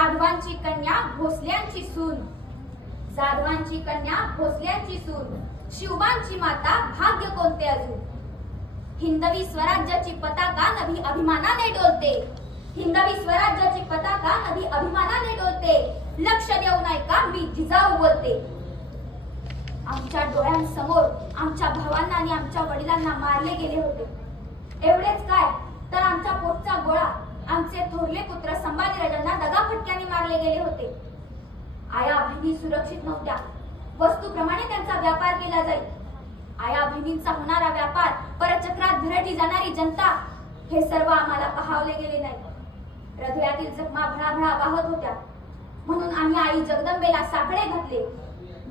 जाधवांची कन्या भोसल्यांची सून, जाधवांची कन्या भोसल्यांची सून, शिवबांची माता भाग्य कोणते अजून. हिंदवी स्वराज्याची पताका नभी अभिमानाने डोलते, हिंदवी स्वराज्याची पताका नभी अभिमानाने डोलते. लक्ष देऊ नाही का मी जिजाऊ बोलते. आमच्या डोळ्यांसमोर आमच्या भावांना आणि आमच्या वडिलांना मारले गेले होते. एवढेच काय तर आमच्या पोटचा गोळा आमचे थोरले पुत्र संभाजीराजांना दगाफटक्याने मारले गेले होते. आया बहिणी सुरक्षित नव्हत्या. वस्तूप्रमाणे त्यांचा व्यापार केला जाई. आया बहिणींचा होणारा व्यापार, परचक्रात भरडली जाणारी जनता, हे सर्व आम्हाला पाहावले गेले नाही. हृदयातील जखमा भळाभळा वाहत होत्या. म्हणून आम्ही आई जगदंबेला साकडे घातले.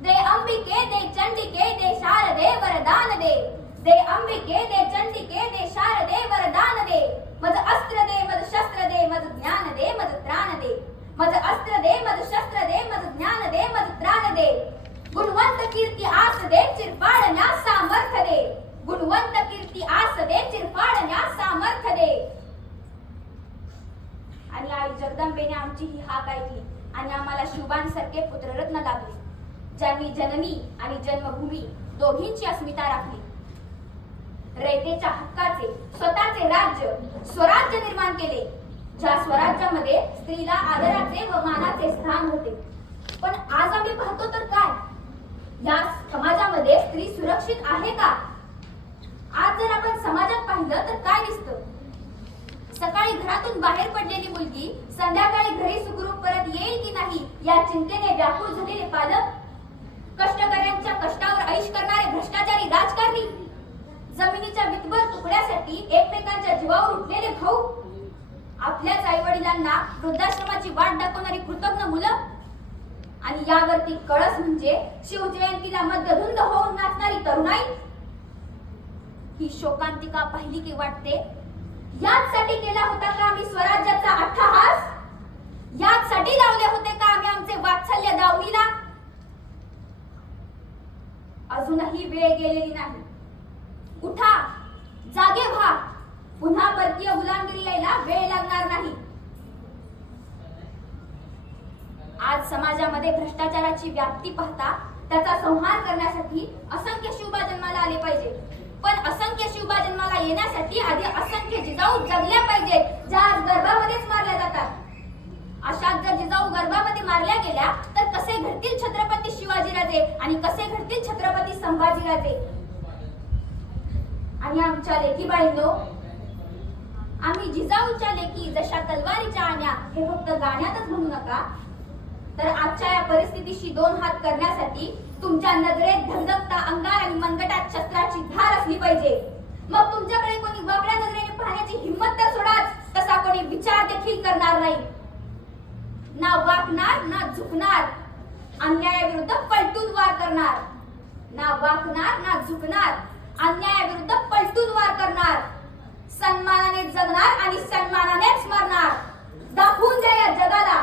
दे अंबिके दे चंडिके दे शारदे वरदान दे, दे अंबिके दे चंडिके दे शारदे वरदान दे. मज अस्त्र दे मज शस्त्र दे मज ज्ञान दे मज त्राण दे, मज अस्त्र दे मज शस्त्र दे मज ज्ञान दे मज त्राण दे. गुणवंत कीर्ती आस दे चिरपाडण्यास सामर्थ्य दे, गुणवंत कीर्ती आस दे चिरपाडण्यास सामर्थ्य दे. आणि आई जगदंबेने आमची ही हाक ऐकली आणि आम्हाला शिवबांसारखे पुत्ररत्न लाभले, ज्यांनी जननी आणि जन्मभूमी दोघींची अस्मिता राखली. रयतेच्या हक्काचे स्वतःचे राज्य स्वराज्य निर्माण केले, ज्या स्वराज्यामध्ये स्त्रीला आदराचे व मानाचे स्थान होते. पण आज आम्ही पाहतो तर काय, या समाजामध्ये स्त्री सुरक्षित आहे का? आज जर आपण समाजात पाहिलं तर काय दिसतं? सकाळी घरातून बाहेर पडलेली मुलगी संध्याकाळी घरी सुखरूप परत येईल की नाही या चिंतेने व्याकुळ झालेले पालक, कष्टकऱ्यांच्या कष्टावर ऐश करणारे भ्रष्टाचारी राजकारणी, जमिनीच्या वितभर तुकड्यासाठी एकमेकांच्या जीवावर उठलेले भाऊ, आपल्याच आई वडिलांना वृद्धाश्रमाची वाट दाखवणारी कृतज्ञ मुलं, आणि यावरती कळस म्हणजे शिवजयंतीला मध्यधुंद होऊन नाचणारी तरुणाई. ही शोकांतिका पाहिली की वाटते, याचसाठी केला होता का आम्ही स्वराज्याचा अट्टहास? याचसाठी लावले होते का आम्ही आमचे वात्सल्य दावणीला? अजूनही वेळ गेलेली नाही. उठा, जागे व्हा. पुन्हा परकीय गुलामगिरी यायला वेळ लागणार नाही. आज समाजामध्ये भ्रष्टाचाराची व्याप्ती पाहता त्याचा संहार करण्यासाठी असंख्य शिवबा जन्माला आले पाहिजे. पण असंख्य शिवबा जन्माला येण्यासाठी आधी असंख्य जिजाऊ जगल्या पाहिजेत, ज्या आज गर्भामध्येच मारल्या जातात. अशात जर जिजाऊ गर्भामध्ये मारल्या गेल्या तर कसे घडतील छत्रपती शिवाजीराजे आणि कसे घडतील छत्रपती संभाजीराजे? आणि आमच्या लेकीबाईंनो, आम्ही जिजाऊच्या लेकी जशा तलवारीच्या आण्या हे फक्त गाण्यातच म्हणू नका, तर आजच्या या परिस्थितीशी दोन हात करण्यासाठी तुमच्या नजरेत धगधगता अंगार आणि मनगटात शस्त्राची धार असली पाहिजे. मग तुमच्याकडे कोणी वाकड्या नजरेने पाहण्याची हिंमत तर सोडाच, तसा कोणी विचार देखील करणार नाही. ना वाकणार ना झुकणार, अन्यायाविरुद्ध पलटून वार करणार. ना वाकणार ना झुकणार, अन्यायाविरुद्ध पलटून वार करणार. सन्मानाने जगणार आणि सन्मानानेच मरणार. दाखवून द्या या जगाला